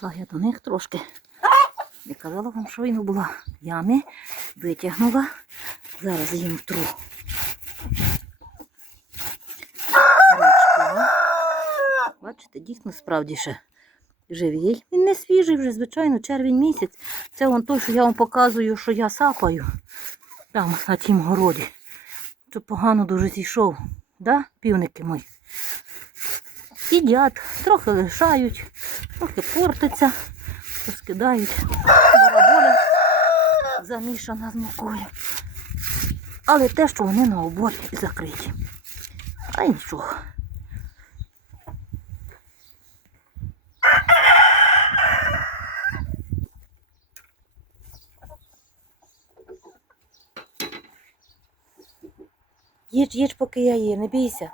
Прийшла я до них трошки. Я казала вам, що йому була в ямі, витягнула. Зараз їм втру. Бачите, дійсно справді ще живий. Він не свіжий вже, звичайно, червень місяць. Це вон той, що я вам показую, що я сапаю там на тім городі. Що погано дуже зійшов. Да, півники мої? Їдять, трохи лишають, трохи портиться, розкидають. Бараболя замішана з мукою. Але те, що вони на оборі закриті. А нічого. Їж, їж, поки я є, не бійся.